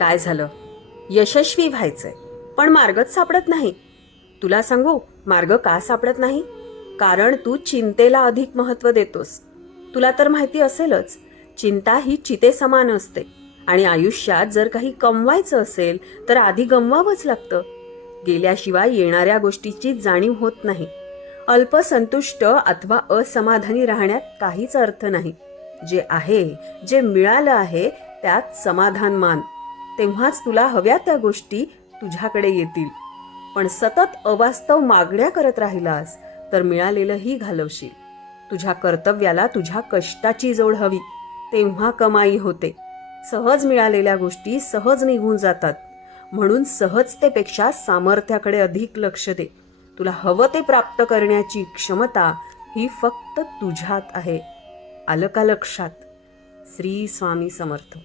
काय झालं? यशस्वी व्हायचंय पण मार्गच सापडत नाही. तुला सांगू मार्ग का सापडत नाही? कारण तू चिंतेला अधिक महत्त्व देतोस. तुला तर माहिती असेलच, चिंता ही चिते समान असते आणि आयुष्यात जर काही कमवायचं असेल तर आधी गमवावंच लागतं. गेल्याशिवाय येणाऱ्या गोष्टीची जाणीव होत नाही. अल्पसंतुष्ट अथवा असमाधानी राहण्यात काहीच अर्थ नाही. जे आहे, जे मिळालं आहे त्यात समाधान मान. तेव्हाच तुला हव्या त्या गोष्टी तुझ्याकडे येतील. पण सतत अवास्तव मागण्या करत राहिलास तर मिळालेलंही घालवशील. तुझ्या कर्तव्याला तुझ्या कष्टाची जोड हवी, तेव्हा कमाई होते. सहज मिळालेल्या गोष्टी सहज निघून जातात. म्हणून सहजतेपेक्षा सामर्थ्याकडे अधिक लक्ष दे. तुला हवं ते प्राप्त करण्याची क्षमता ही फक्त तुझ्यात आहे. आलं का लक्षात? श्री स्वामी समर्थ.